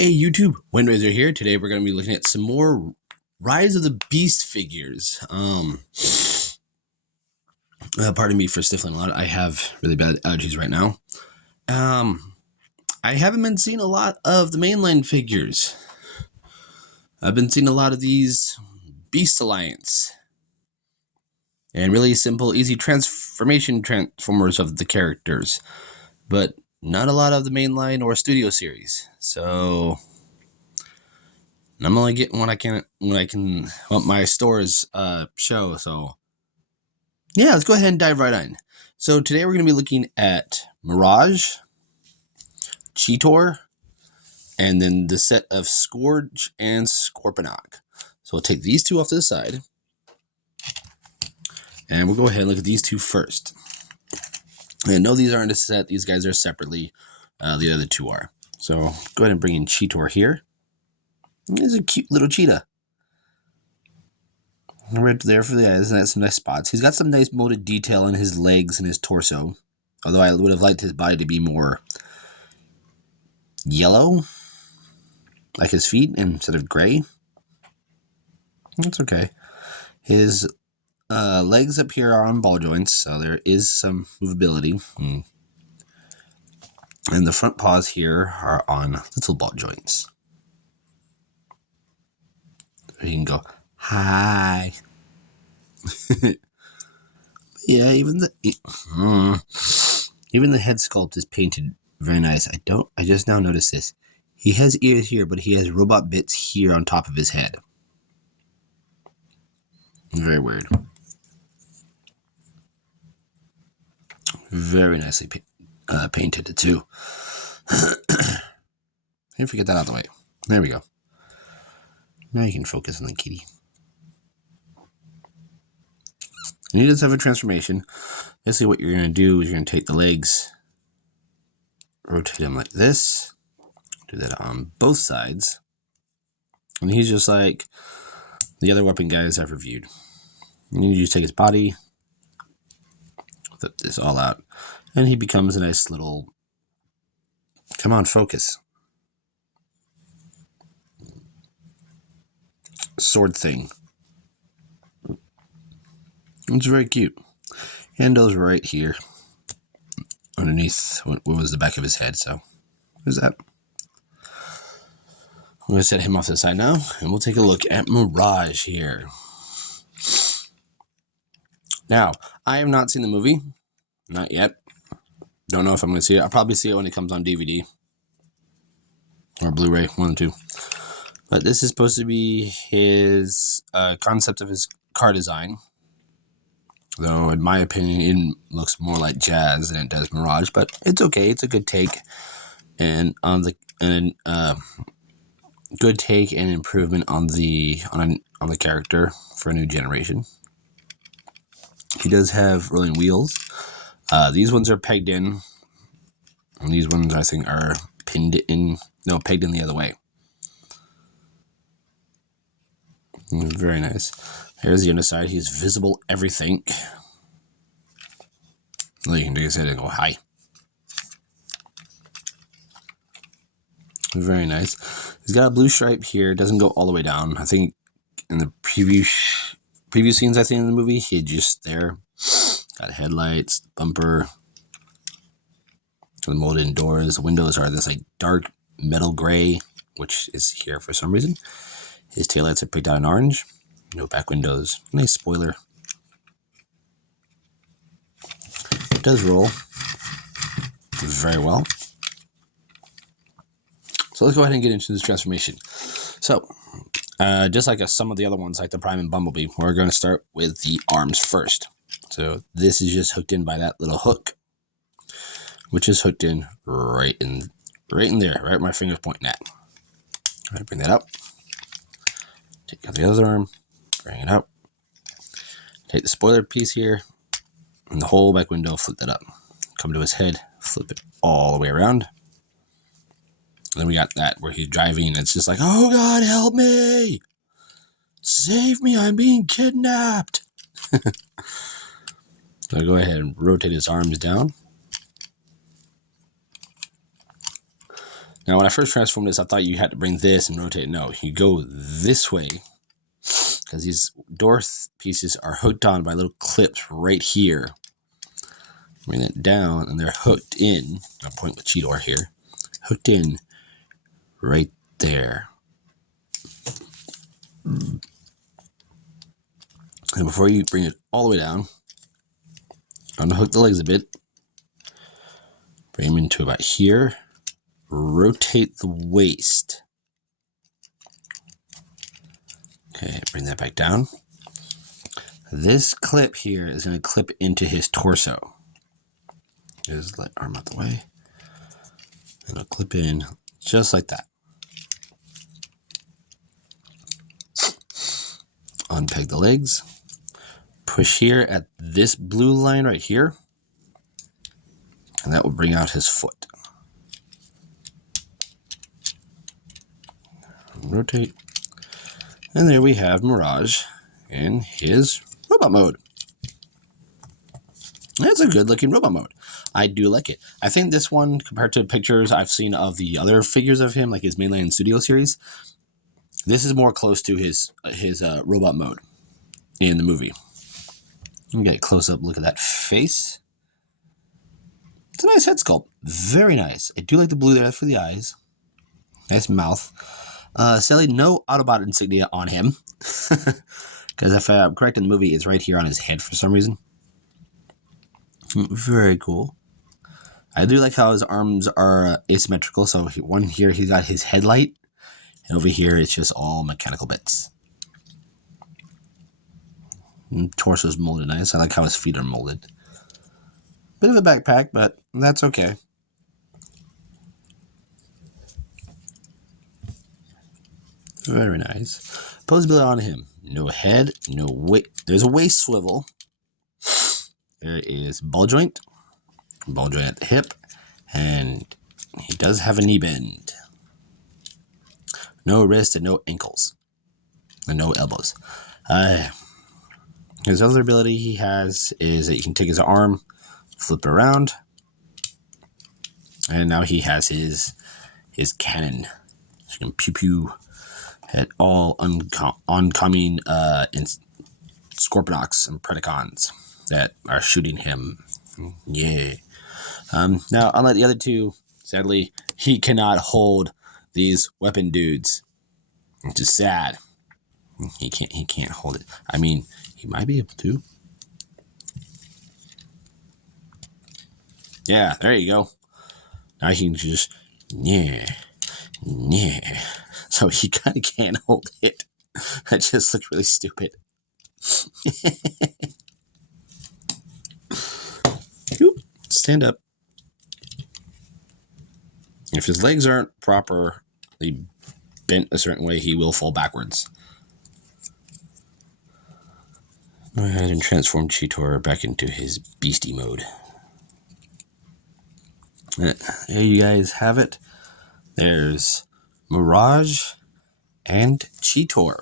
Hey YouTube, Windraiser here. Today we're going to be looking at some more Rise of the Beast figures. Pardon me for sniffling a lot. I have really bad allergies right now. I haven't been seeing a lot of the mainline figures. I've been seeing a lot of these Beast Alliance and really simple, easy transformers of the characters, but not a lot of the mainline or studio series. So I'm only getting what my stores show. So yeah, let's go ahead and dive right in. So today we're going to be looking at Mirage, Cheetor, and then the set of Scourge and Scorpinok. So we'll take these two off to the side, and we'll go ahead and look at these two first. And no, these aren't a set. These guys are separately. The other two are. So go ahead and bring in Cheetor here. He's a cute little cheetah. Right there for the eyes, and that's some nice spots. He's got some nice molded detail in his legs and his torso. Although I would have liked his body to be more yellow, like his feet, instead of gray. That's okay. His legs up here are on ball joints, so there is some movability. And the front paws here are on little ball joints. So you can go, hi. Yeah, even the head sculpt is painted very nice. I just now noticed this. He has ears here, but he has robot bits here on top of his head. Very weird. Very nicely painted too. If we get that out of the way. There we go. Now you can focus on the kitty. And he does have a transformation. Basically what you're going to do is you're going to take the legs, rotate them like this, do that on both sides, and he's just like the other weapon guys I've reviewed. And you just take his body, flip this all out, and he becomes a nice little, come on, focus, sword thing. It's very cute. Handles right here underneath what was the back of his head. So there's that. I'm going to set him off to the side now, and we'll take a look at Mirage here. Now, I have not seen the movie. Not yet. Don't know if I'm going to see it. I'll probably see it when it comes on DVD. Or Blu-ray, one of the two. But this is supposed to be his concept of his car design. Though, in my opinion, it looks more like Jazz than it does Mirage. But it's okay. It's a good take. And good take and improvement on the character for a new generation. He does have rolling wheels. These ones are pegged in, and these ones I think are pegged in the other way. Very nice. Here's the underside. He's visible everything. Well, you can do his head and go hi. Very nice. He's got a blue stripe here. It doesn't go all the way down. I think in the previous scenes I think in the movie, he just there. Got headlights, bumper, the molded doors. The windows are this like dark metal gray, which is here for some reason. His taillights are picked out in orange. No back windows. Nice spoiler. It does roll very well. So let's go ahead and get into this transformation. So, just like some of the other ones, like the Prime and Bumblebee, we're going to start with the arms first. So this is just hooked in by that little hook, which is hooked in right in there, right where my finger's pointing at. All right, bring that up. Take out the other arm, bring it up. Take the spoiler piece here, and the whole back window, flip that up. Come to his head, flip it all the way around. And then we got that where he's driving, and it's just like, oh God, help me! Save me, I'm being kidnapped! So go ahead and rotate his arms down. Now, when I first transformed this, I thought you had to bring this and rotate. No, you go this way because these door pieces are hooked on by little clips right here. Bring it down, and they're hooked in. I'll point with Cheetor here. Hooked in right there. And before you bring it all the way down, unhook the legs a bit. Bring them into about here. Rotate the waist. Okay, bring that back down. This clip here is going to clip into his torso. Just let arm out the way. And it'll clip in just like that. Unpeg the legs. Push here at this blue line right here. And that will bring out his foot. Rotate. And there we have Mirage in his robot mode. That's a good looking robot mode. I do like it. I think this one, compared to pictures I've seen of the other figures of him, like his Mainland Studio series, this is more close to his robot mode in the movie. You can get a close-up look at that face. It's a nice head sculpt. Very nice. I do like the blue there for the eyes. Nice mouth. Sadly, no Autobot insignia on him. Because if I'm correct in the movie, it's right here on his head for some reason. Very cool. I do like how his arms are asymmetrical. So one here, he's got his headlight. And over here, it's just all mechanical bits. And torso's molded nice. I like how his feet are molded. Bit of a backpack, but that's okay. Very nice. Posability on him. No head, no weight. There's a waist swivel. There is ball joint at the hip, and he does have a knee bend. No wrist and no ankles, and no elbows. His other ability he has is that you can take his arm, flip it around, and now he has his cannon. So you can pew pew at all oncoming Scorpinoks and Predacons that are shooting him. Yeah. Now, unlike the other two, sadly, he cannot hold these weapon dudes, which is sad. He can't hold it. I mean, he might be able to. Yeah, there you go. Now he can just, yeah. So he kind of can't hold it. That just looks really stupid. Stand up. If his legs aren't properly bent a certain way, he will fall backwards. Go ahead and transform Cheetor back into his beastie mode. There you guys have it. There's Mirage and Cheetor.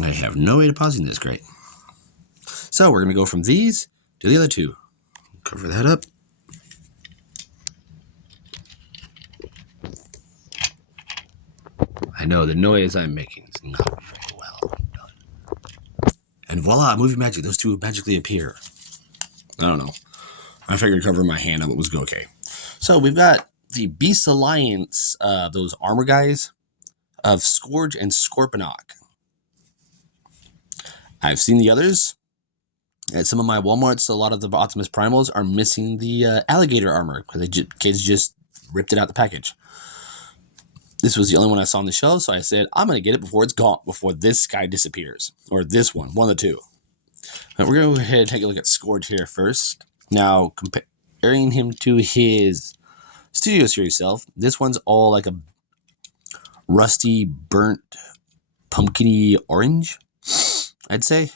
I have no way to pausing this. Great. So we're going to go from these to the other two. Cover that up. I know the noise I'm making is not very well done. And voila, movie magic. Those two magically appear. I don't know. I figured covering my hand up was okay. So we've got the Beast Alliance, those armor guys of Scourge and Scorpinok. I've seen the others. At some of my Walmarts, a lot of the Optimus Primals are missing the alligator armor because kids just ripped it out the package. This was the only one I saw on the shelf, so I said, I'm going to get it before it's gone, before this guy disappears. Or this one of the two. But we're going to go ahead and take a look at Scourge here first. Now, comparing him to his Studio Series self, this one's all like a rusty, burnt, pumpkin-y orange, I'd say.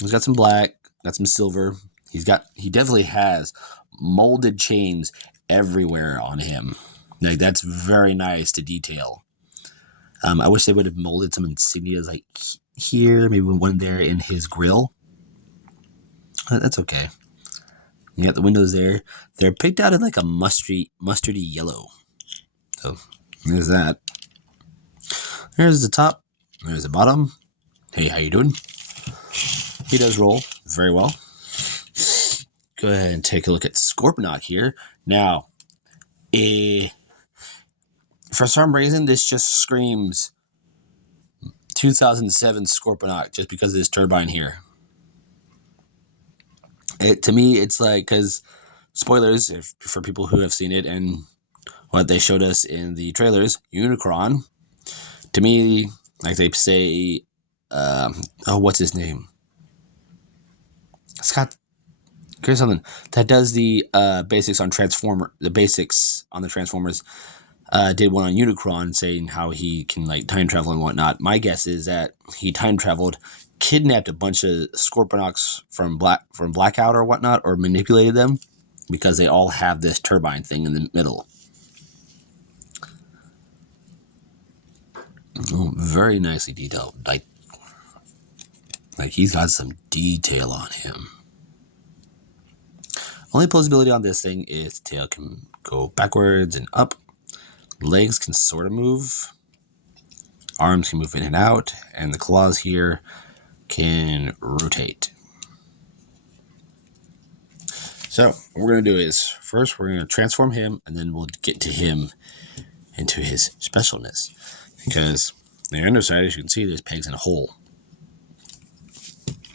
He's got some black, got some silver. He definitely has molded chains everywhere on him. Like, that's very nice to detail. I wish they would have molded some insignias like here, maybe one there in his grill. That's okay. You got the windows there. They're picked out in like a mustardy yellow. So there's that. There's the top. There's the bottom. Hey, how you doing? He does roll very well. Go ahead and take a look at Scorpinok here. Now, for some reason, this just screams 2007 Scorpinok just because of this turbine here. To me, it's like, because spoilers for people who have seen it and what they showed us in the trailers, Unicron, to me, like they say, what's his name? Scott, here's something that does the basics on the basics on the Transformers. Did one on Unicron saying how he can like time travel and whatnot. My guess is that he time traveled, kidnapped a bunch of Scorpinoks from Blackout or whatnot, or manipulated them because they all have this turbine thing in the middle. Oh, very nicely detailed. Like he's got some detail on him. Only plausibility on this thing is the tail can go backwards and up. Legs can sort of move. Arms can move in and out. And the claws here can rotate. So what we're going to do is, first we're going to transform him, and then we'll get to him into his specialness. Because on the underside, as you can see, there's pegs in a hole.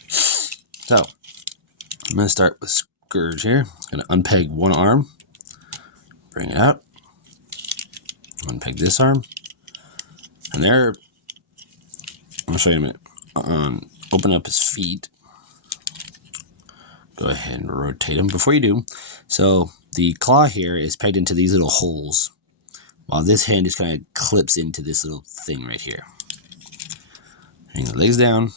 So I'm going to start with Scourge here. I'm going to unpeg one arm, bring it out, unpeg this arm, and there, I'll show you in a minute. Open up his feet. Go ahead and rotate them. Before you do, so the claw here is pegged into these little holes, while this hand just kind of clips into this little thing right here. Hang the legs down,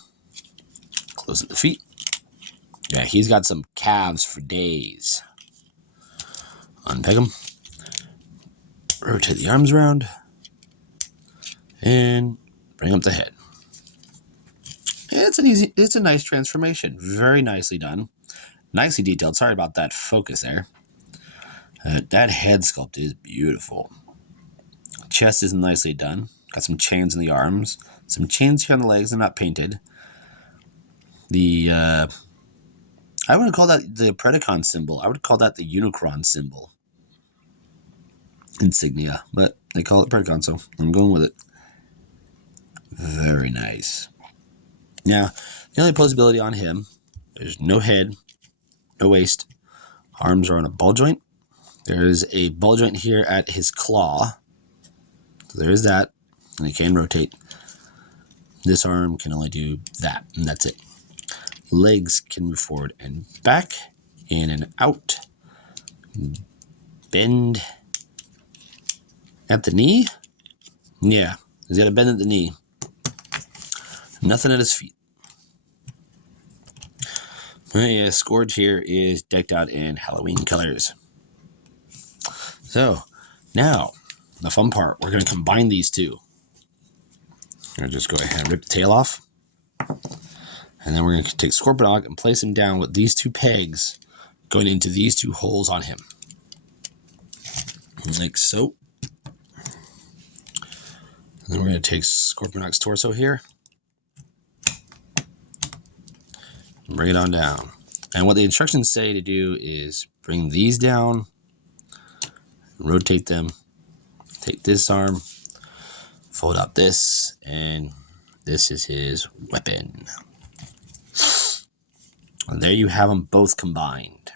close up the feet. Yeah, he's got some calves for days. Unpeg them. Rotate the arms around. And bring up the head. It's a nice transformation. Very nicely done. Nicely detailed. Sorry about that focus there. That head sculpt is beautiful. Chest is nicely done. Got some chains in the arms. Some chains here on the legs. They're not painted. I wouldn't call that the Predacon symbol. I would call that the Unicron symbol. Insignia. But they call it Predacon, so I'm going with it. Very nice. Now, the only plausibility on him, there's no head, no waist. Arms are on a ball joint. There's a ball joint here at his claw. So there is that. And he can rotate. This arm can only do that, and that's it. Legs can move forward and back, in and out. Bend at the knee. Yeah, he's got a bend at the knee. Nothing at his feet. Yeah, Scourge here is decked out in Halloween colors. So, now, the fun part. We're going to combine these two. I'm going to just go ahead and rip the tail off. And then we're going to take Scorpinok and place him down with these two pegs going into these two holes on him. Like so. And then we're going to take Scorpinok's torso here. And bring it on down. And what the instructions say to do is bring these down, rotate them, take this arm, fold out this, and this is his weapon. And there you have them both combined.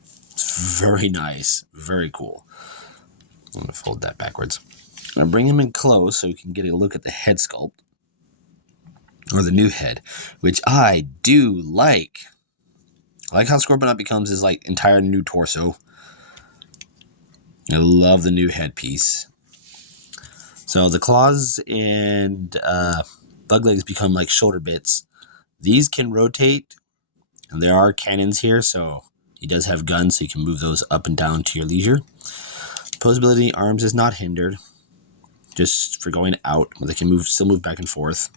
It's very nice. Very cool. I'm going to fold that backwards. I'm going to bring him in close so you can get a look at the head sculpt. Or the new head. Which I do like. I like how Scorpinok becomes his like entire new torso. I love the new headpiece. So the claws and bug legs become like shoulder bits. These can rotate. And there are cannons here, so he does have guns, so you can move those up and down to your leisure. Posability arms is not hindered, just for going out. They can still move back and forth.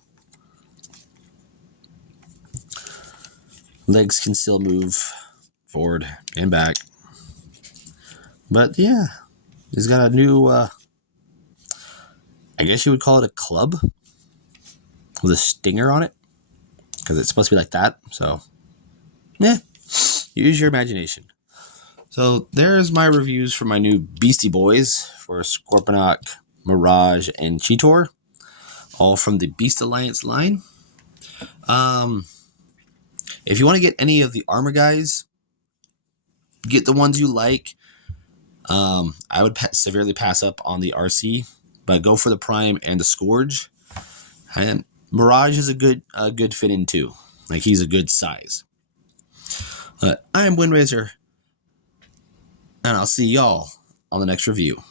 Legs can still move forward and back. But yeah, he's got a new, I guess you would call it a club with a stinger on it, because it's supposed to be like that. So, yeah, use your imagination. So there's my reviews for my new Beastie Boys for Scorpinok, Mirage, and Cheetor, all from the Beast Alliance line. If you want to get any of the armor guys, get the ones you like. I would severely pass up on the RC, but go for the Prime and the Scourge. And Mirage is a good fit in too. Like, he's a good size. I am Windraiser, and I'll see y'all on the next review.